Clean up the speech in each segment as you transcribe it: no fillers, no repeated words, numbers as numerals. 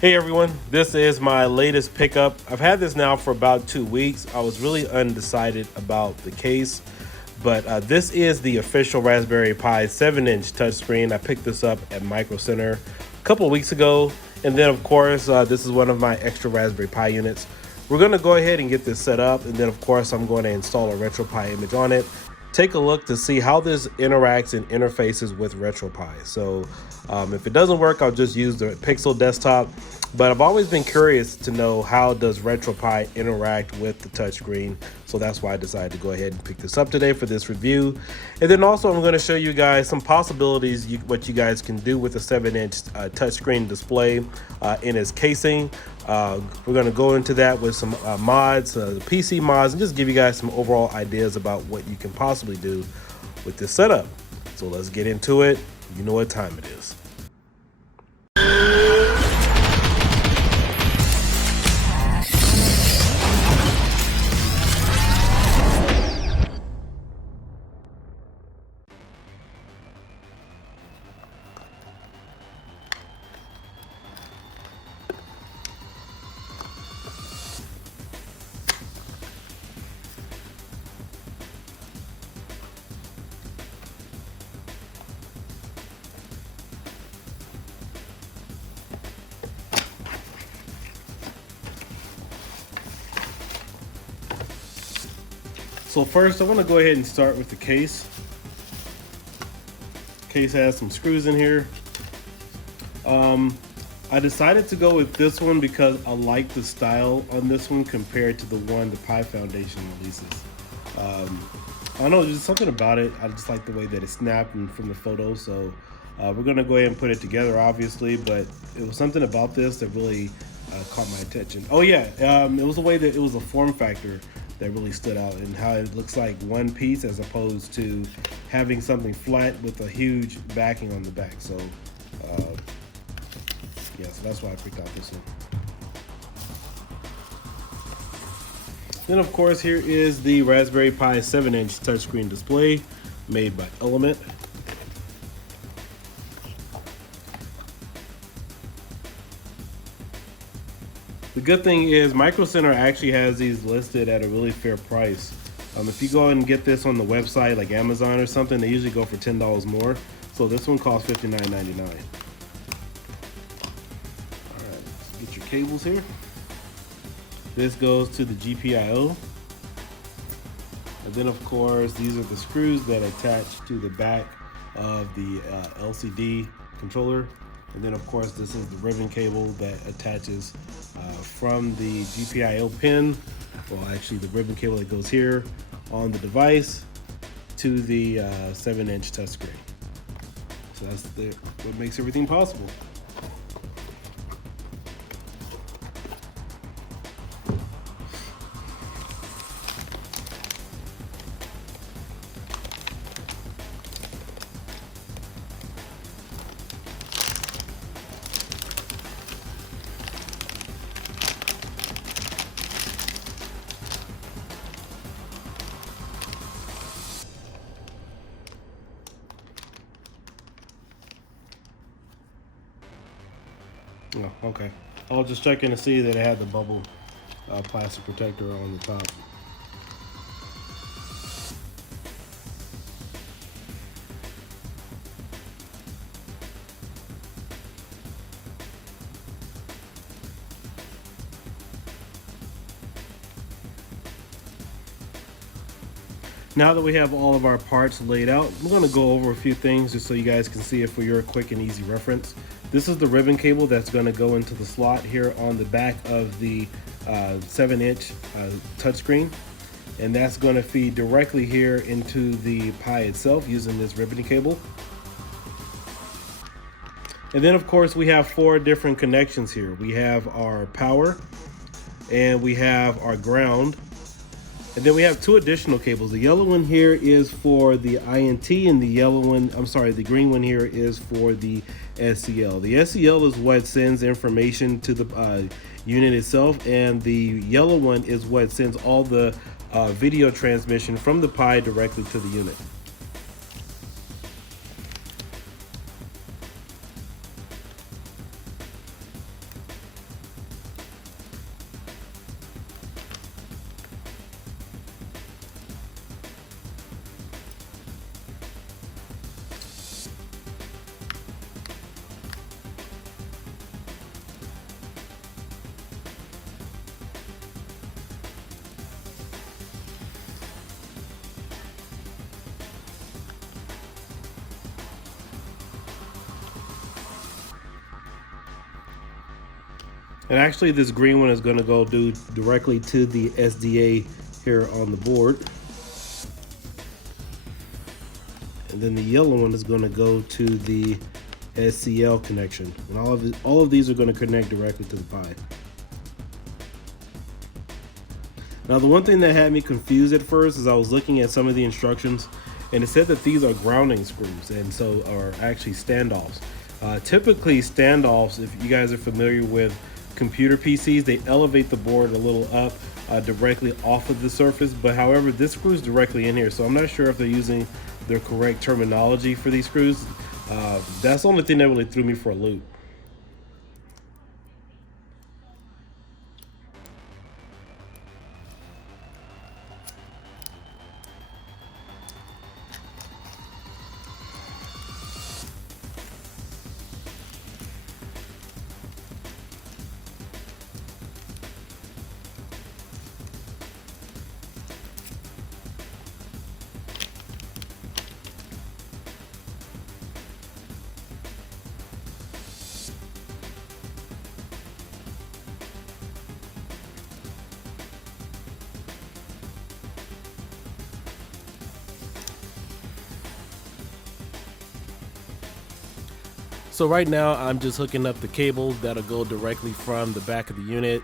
Hey everyone, this is my latest pickup. I've had this now for about 2 weeks. I was really undecided about the case, but this is the official Raspberry Pi 7-inch touchscreen. I picked this up at Micro Center a couple of weeks ago, and then of course, this is one of my extra Raspberry Pi units. We're gonna go ahead and get this set up, and then of course, I'm going to install a Retropie image on it. Take a look to see how this interacts and interfaces with Retropie. So if it doesn't work, I'll just use the Pixel desktop. But I've always been curious to know how does Retropie interact with the touchscreen. So that's why I decided to go ahead and pick this up today for this review. And then also I'm going to show you guys some possibilities, what you guys can do with a 7-inch touchscreen display in its casing. We're going to go into that with some mods, the PC mods, and just give you guys some overall ideas about what you can possibly do with this setup. So let's get into it. You know what time it is. So first, I want to go ahead and start with the case. Case has some screws in here. I decided to go with this one because I like the style on this one compared to the one the Pi Foundation releases. I don't know, there's something about it. I just like the way that it snapped and from the photo. So we're gonna go ahead and put it together, obviously, but it was something about this that really caught my attention. Oh yeah, it was the way that it was a form factor that really stood out, and how it looks like one piece as opposed to having something flat with a huge backing on the back. So yeah, so that's why I picked out this one. Then of course, here is the Raspberry Pi 7-inch touchscreen display made by Element. The good thing is Micro Center actually has these listed at a really fair price. If you go and get this on the website like Amazon or something, they usually go for $10 more. So this one costs $59.99. All right, let's get your cables here. This goes to the GPIO. And then of course, these are the screws that attach to the back of the LCD controller. And then of course, this is the ribbon cable that attaches from the GPIO pin, well actually the ribbon cable that goes here on the device to the 7-inch touchscreen. So that's what makes everything possible. Oh, okay. I was just checking to see that it had the bubble plastic protector on the top. Now that we have all of our parts laid out, I'm going to go over a few things just so you guys can see it for your quick and easy reference. This is the ribbon cable that's going to go into the slot here on the back of the 7-inch touchscreen, and that's going to feed directly here into the Pi itself using this ribbon cable. And then of course we have 4 different connections here. We have our power, and we have our ground, and then we have 2 additional cables. The yellow one here is for the INT, and the green one here is for the SCL. The SCL is what sends information to the unit itself, and the yellow one is what sends all the video transmission from the Pi directly to the unit. And actually this green one is going to go directly to the SDA here on the board. And then the yellow one is going to go to the SCL connection. And all of these are going to connect directly to the Pi. Now the one thing that had me confused at first is I was looking at some of the instructions and it said that these are grounding screws and so are actually standoffs. Typically standoffs, if you guys are familiar with computer PCs, they elevate the board a little up directly off of the surface, but however this screws directly in here, so I'm not sure if they're using the correct terminology for these screws. That's the only thing that really threw me for a loop. So right now I'm just hooking up the cable that'll go directly from the back of the unit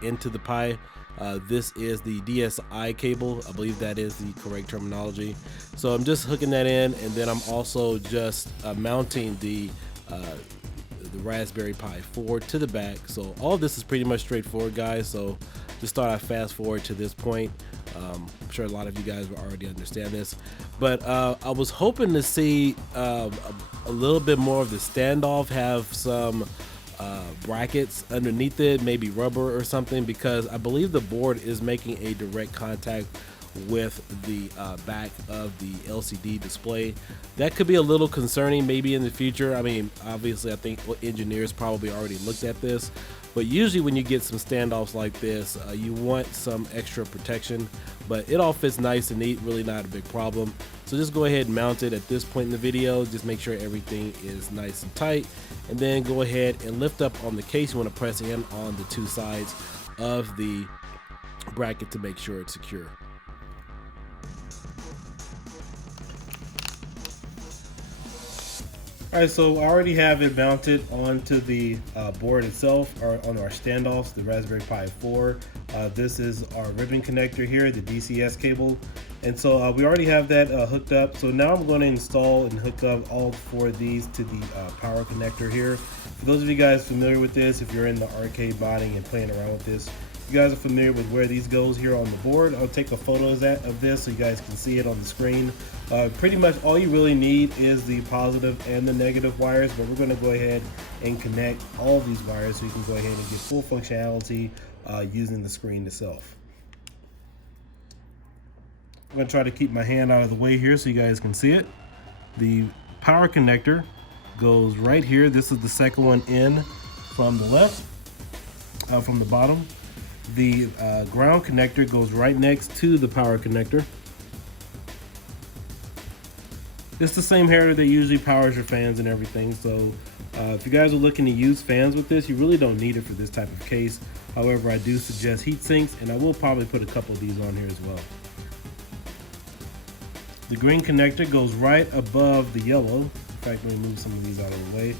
into the Pi. This is the DSI cable. I believe that is the correct terminology. So I'm just hooking that in, and then I'm also just mounting the Raspberry Pi 4 to the back. So all of this is pretty much straightforward, guys. So just thought I'd fast forward to this point. I'm sure a lot of you guys will already understand this, but I was hoping to see a little bit more of the standoff have some brackets underneath it, maybe rubber or something, because I believe the board is making a direct contact with the back of the LCD display. That could be a little concerning maybe in the future. I mean, obviously I think engineers probably already looked at this, but usually when you get some standoffs like this, you want some extra protection, but it all fits nice and neat, really not a big problem. So just go ahead and mount it at this point in the video. Just make sure everything is nice and tight, and then go ahead and lift up on the case. You want to press in on the two sides of the bracket to make sure it's secure. All right, so I already have it mounted onto the board itself, or on our standoffs, the Raspberry Pi 4. This is our ribbon connector here, the DCS cable. And so we already have that hooked up. So now I'm going to install and hook up all four of these to the power connector here. For those of you guys familiar with this, if you're in the arcade modding and playing around with this, you guys are familiar with where these goes here on the board. I'll take a photo of this so you guys can see it on the screen. Pretty much all you really need is the positive and the negative wires, but we're going to go ahead and connect all of these wires so you can go ahead and get full functionality using the screen itself. I'm going to try to keep my hand out of the way here so you guys can see it. The power connector goes right here. This is the second one in from the left, from the bottom. The ground connector goes right next to the power connector. It's the same header that usually powers your fans and everything. So if you guys are looking to use fans with this, you really don't need it for this type of case. However, I do suggest heat sinks, and I will probably put a couple of these on here as well. The green connector goes right above the yellow. In fact, let me move some of these out of the way.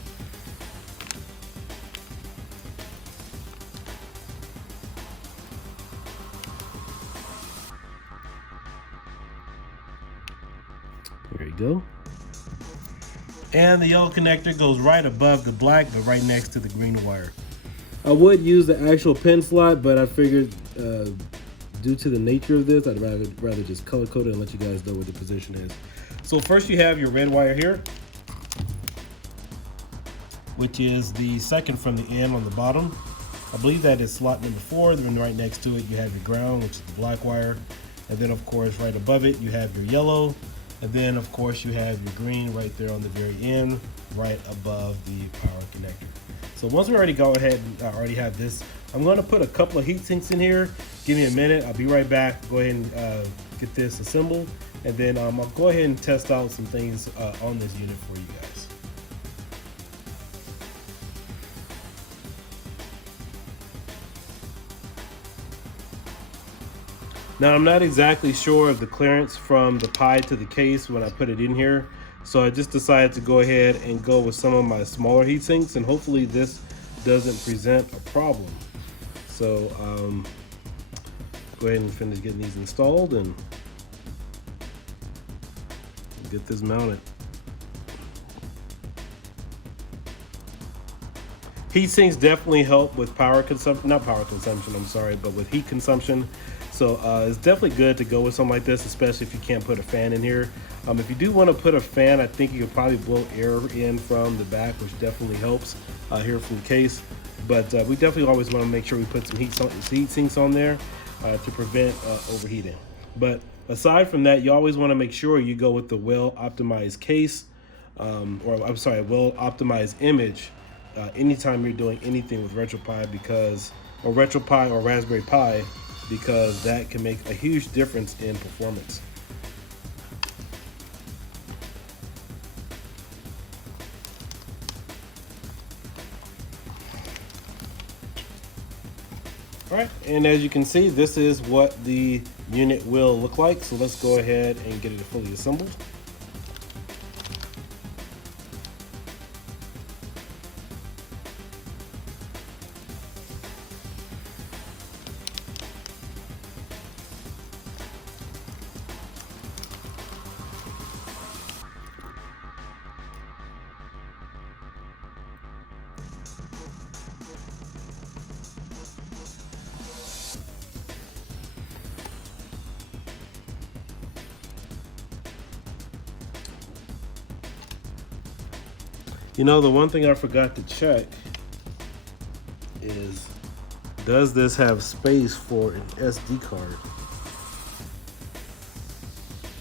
There you go. And the yellow connector goes right above the black, but right next to the green wire. I would use the actual pin slot, but I figured due to the nature of this, I'd rather just color code it and let you guys know where the position is. So first you have your red wire here, which is the second from the end on the bottom. I believe that is slot number 4. Then right next to it you have your ground, which is the black wire. And then of course right above it you have your yellow. And then of course you have your green right there on the very end, right above the power connector. So once we already go ahead and already have this, I'm going to put a couple of heat sinks in here. Give me a minute, I'll be right back. Go ahead and get this assembled, and then I'll go ahead and test out some things on this unit for you guys. Now I'm not exactly sure of the clearance from the Pi to the case when I put it in here, so I just decided to go ahead and go with some of my smaller heat sinks, and hopefully this doesn't present a problem. So go ahead and finish getting these installed and get this mounted. Heat sinks definitely help with power consumption, not power consumption, I'm sorry, but with heat consumption. So it's definitely good to go with something like this, especially if you can't put a fan in here. If you do want to put a fan, I think you could probably blow air in from the back, which definitely helps here from the case. But we definitely always want to make sure we put some heat sinks on there to prevent overheating. But aside from that, you always want to make sure you go with the well-optimized case, well-optimized image anytime you're doing anything with Retropie or Raspberry Pi, because that can make a huge difference in performance. All right, and as you can see, this is what the unit will look like. So let's go ahead and get it fully assembled. You know, the one thing I forgot to check is, does this have space for an SD card?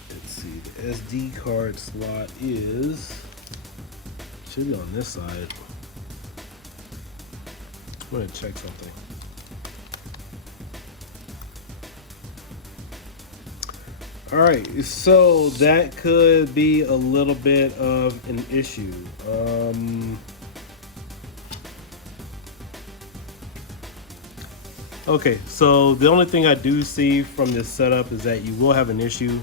Let's see, the SD card slot should be on this side. I'm gonna check something. All right, so that could be a little bit of an issue. Okay, so the only thing I do see from this setup is that you will have an issue.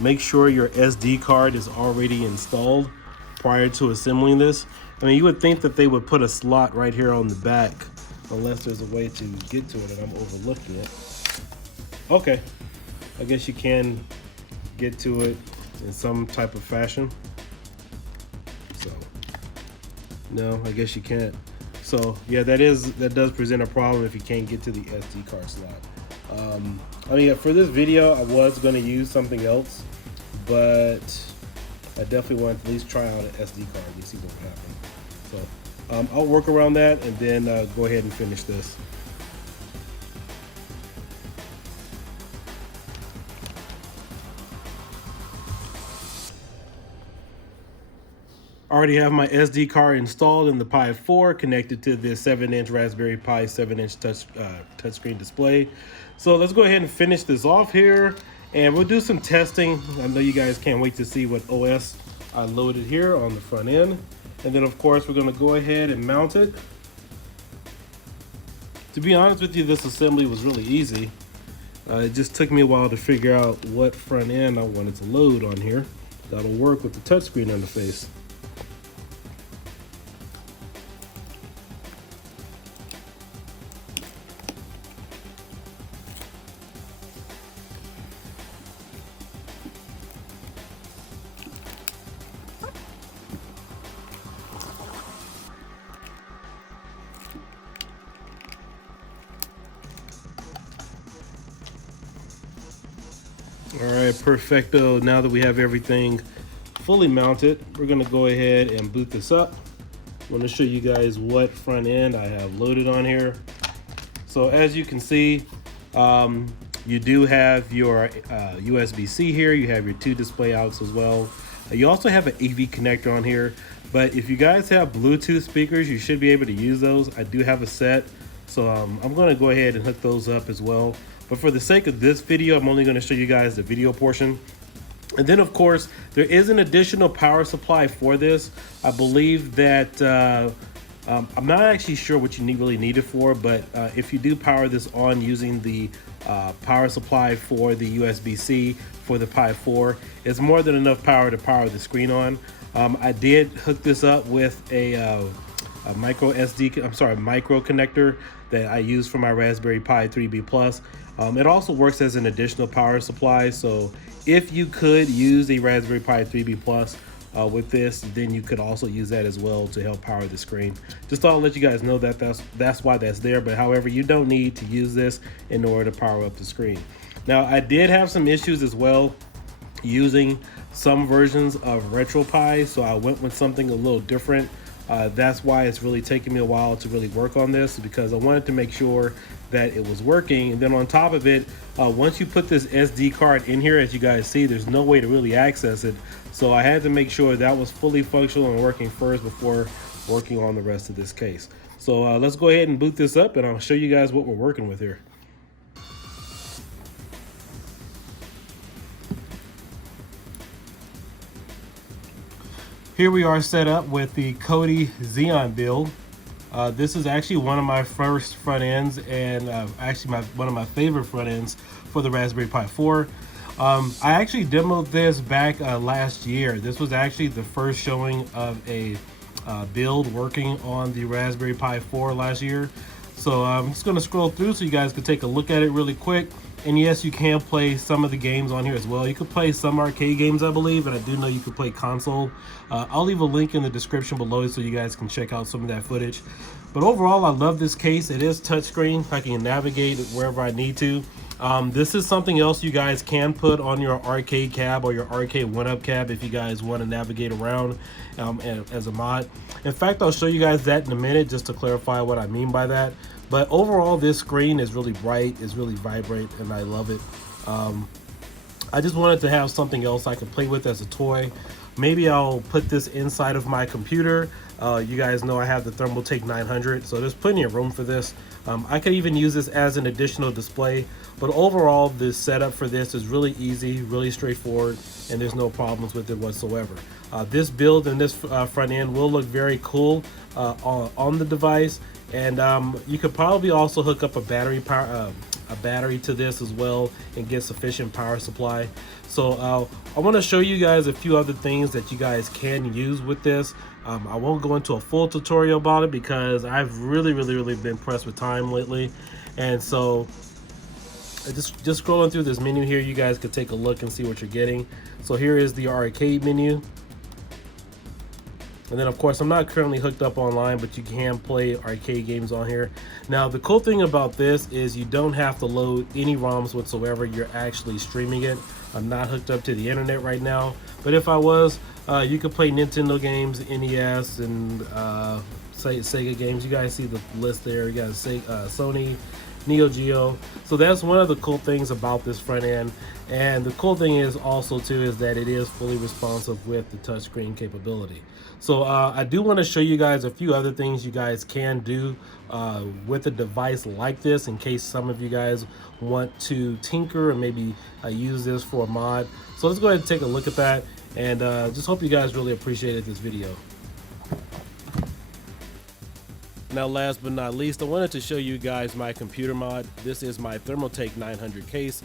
Make sure your SD card is already installed prior to assembling this. I mean, you would think that they would put a slot right here on the back, unless there's a way to get to it and I'm overlooking it. Okay. I guess you can get to it in some type of fashion. So, no, I guess you can't. So, yeah, that does present a problem if you can't get to the SD card slot. I mean, for this video, I was going to use something else, but I definitely wanted to at least try out an SD card and see what would happen. So, I'll work around that and then go ahead and finish this. Already have my SD card installed in the Pi 4, connected to the 7-inch Raspberry Pi 7-inch touchscreen display. So let's go ahead and finish this off here, and we'll do some testing. I know you guys can't wait to see what OS I loaded here on the front end. And then of course we're gonna go ahead and mount it. To be honest with you, this assembly was really easy. It just took me a while to figure out what front end I wanted to load on here that'll work with the touchscreen interface. All right, perfecto. Now that we have everything fully mounted, we're gonna go ahead and boot this up. I want to show you guys what front end I have loaded on here. So as you can see, you do have your USB-C here. You have your 2 display outs as well. You also have an AV connector on here, but if you guys have Bluetooth speakers, you should be able to use those. I do have a set, so I'm gonna go ahead and hook those up as well. But for the sake of this video, I'm only gonna show you guys the video portion. And then of course, there is an additional power supply for this. I believe that, I'm not actually sure what you really need it for, but if you do power this on using the power supply for the USB-C for the Pi 4. It's more than enough power to power the screen on. I did hook this up with a micro connector that I use for my Raspberry Pi 3B Plus. It also works as an additional power supply, so if you could use a Raspberry Pi 3B Plus with this, then you could also use that as well to help power the screen. Just thought I'd let you guys know that that's why that's there, but however, you don't need to use this in order to power up the screen. Now, I did have some issues as well using some versions of Retropie, so I went with something a little different. That's why it's really taking me a while to really work on this, because I wanted to make sure that it was working. And then on top of it, once you put this SD card in here, as you guys see, there's no way to really access it. So I had to make sure that was fully functional and working first before working on the rest of this case. So let's go ahead and boot this up, and I'll show you guys what we're working with here. Here we are set up with the Kodi Xeon build. This is actually one of my first front ends, and actually one of my favorite front ends for the Raspberry Pi 4. I actually demoed this back last year. This was actually the first showing of a build working on the Raspberry Pi 4 last year. So I'm just going to scroll through so you guys can take a look at it really quick. And yes, you can play some of the games on here as well. You could play some arcade games, I believe, and I do know you could play console. I'll leave a link in the description below so you guys can check out some of that footage. But overall, I love this case. It is touchscreen. I can navigate wherever I need to. This is something else you guys can put on your arcade cab or your arcade 1-up cab if you guys want to navigate around as a mod. In fact, I'll show you guys that in a minute just to clarify what I mean by that. But overall, this screen is really bright, it's really vibrant, and I love it. I just wanted to have something else I could play with as a toy. Maybe I'll put this inside of my computer. You guys know I have the Thermaltake 900, so there's plenty of room for this. I could even use this as an additional display, but overall, the setup for this is really easy, really straightforward, and there's no problems with it whatsoever. This build and this front end will look very cool on the device. And you could probably also hook up a battery to this as well and get sufficient power supply. So I want to show you guys a few other things that you guys can use with this. I won't go into a full tutorial about it because I've really been pressed with time lately, and so just scrolling through this menu here, you guys could take a look and see what you're getting. So here is the arcade menu. And then, of course, I'm not currently hooked up online, but you can play arcade games on here. Now, the cool thing about this is you don't have to load any ROMs whatsoever. You're actually streaming it. I'm not hooked up to the internet right now, but if I was, you could play Nintendo games, NES, and Sega games. You guys see the list there. You got Sony, Neo Geo. So that's one of the cool things about this front end. And the cool thing is also too is that it is fully responsive with the touchscreen capability. So I do want to show you guys a few other things you guys can do with a device like this, in case some of you guys want to tinker and maybe use this for a mod. So let's go ahead and take a look at that, and just hope you guys really appreciated this video. Now, last but not least, I wanted to show you guys my computer mod. This is my Thermaltake 900 case.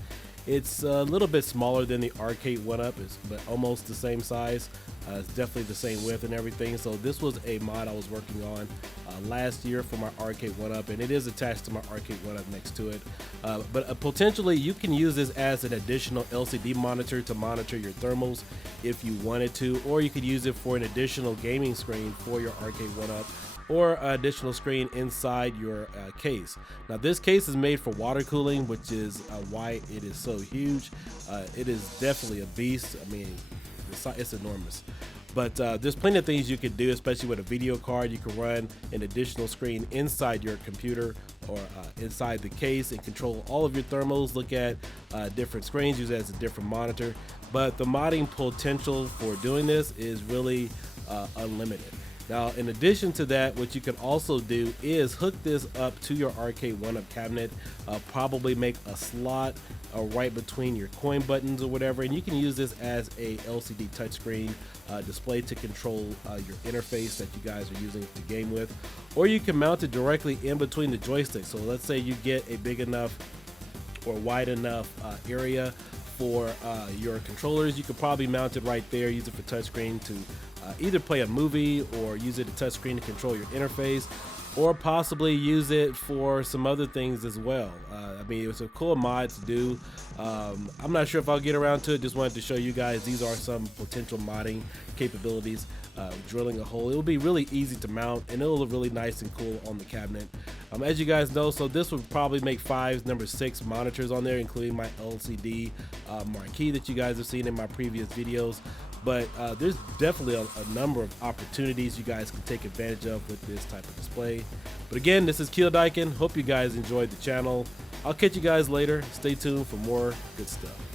It's a little bit smaller than the arcade 1-up, but almost the same size. It's definitely the same width and everything. So this was a mod I was working on last year for my arcade 1-up, and it is attached to my arcade 1-up next to it. But potentially you can use this as an additional LCD monitor to monitor your thermals if you wanted to, or you could use it for an additional gaming screen for your arcade 1-up, or an additional screen inside your case. Now, this case is made for water cooling, which is why it is so huge. It is definitely a beast. I mean, it's enormous. But there's plenty of things you could do, especially with a video card. You can run an additional screen inside your computer or inside the case and control all of your thermals, look at different screens, use it as a different monitor. But the modding potential for doing this is really unlimited. Now, in addition to that, what you can also do is hook this up to your arcade 1-up cabinet, probably make a slot right between your coin buttons or whatever, and you can use this as a LCD touchscreen display to control your interface that you guys are using to game with, or you can mount it directly in between the joysticks. So let's say you get a big enough or wide enough area for your controllers, you could probably mount it right there, use it for touchscreen to either play a movie or use it to touchscreen to control your interface, or possibly use it for some other things as well. I mean, it's a cool mod to do. I'm not sure if I'll get around to it. Just wanted to show you guys these are some potential modding capabilities. Drilling a hole, it will be really easy to mount, and it'll look really nice and cool on the cabinet. As you guys know, so this would probably make 5's number 6 monitors on there, including my LCD marquee that you guys have seen in my previous videos. But there's definitely a number of opportunities you guys can take advantage of with this type of display. But again, this is Keeldeiken. Hope you guys enjoyed the channel. I'll catch you guys later. Stay tuned for more good stuff.